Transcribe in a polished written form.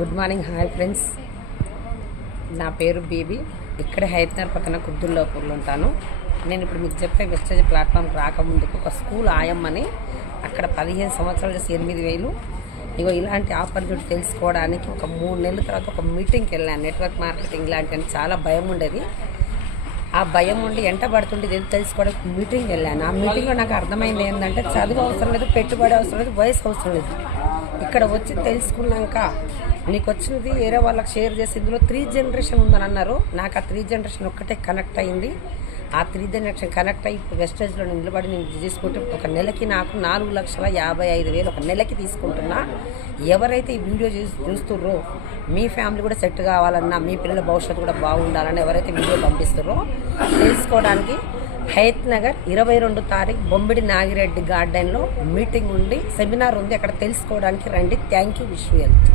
Good morning. Hi friends, నా పేరు BB. ఇక్కడ హైదరాబాద్ పక్కన కుద్దుల్లోపూర్లో ఉంటాను. నేను ఇప్పుడు మీకు చెప్పే వెస్టేజ్ ప్లాట్ఫామ్కి రాకముందుకు ఒక స్కూల్ ఆయమ్మని అక్కడ 15 సంవత్సరాలు చేసి 8,000 ఇగో ఇలాంటి ఆపర్చునిటీ తెలుసుకోవడానికి ఒక 3 నెలల తర్వాత ఒక మీటింగ్కి వెళ్ళాను. నెట్వర్క్ మార్కెటింగ్ లాంటి చాలా భయం ఉండేది. ఆ భయం ఉండి ఎంట పడుతుండే ఇది తెలుసుకోవడానికి మీటింగ్కి వెళ్ళాను. ఆ మీటింగ్లో నాకు అర్థమైంది ఏంటంటే చదువు అవసరం లేదు, పెట్టుబడి అవసరం లేదు, వయసు అవసరం లేదు. ఇక్కడ వచ్చి తెలుసుకున్నాక నీకు వచ్చినది వేరే వాళ్ళకి షేర్ చేసి ఇందులో 3 జనరేషన్ ఉందని అన్నారు. నాకు ఆ 3 జనరేషన్ ఒక్కటే కనెక్ట్ అయింది. ఆ 3 జనరేషన్ కనెక్ట్ అయ్యి ఇప్పుడు వెస్టేజ్లో నిలబడి నేను తీసుకుంటే ఒక నెలకి నాకు 4,55,000 ఒక నెలకి తీసుకుంటున్నా. ఎవరైతే ఈ వీడియో చూస్తుర్రో మీ ఫ్యామిలీ కూడా సెట్ కావాలన్నా, మీ పిల్లల భవిష్యత్తు కూడా బాగుండాలని ఎవరైతే వీడియో పంపిస్తారో తెలుసుకోవడానికి హయత్ నగర్ 22 తారీఖు బొమ్మిడి నాగిరెడ్డి గార్డెన్లో మీటింగ్ ఉంది, సెమినార్ ఉంది. అక్కడ తెలుసుకోవడానికి రండి. Thank you. Wish you health.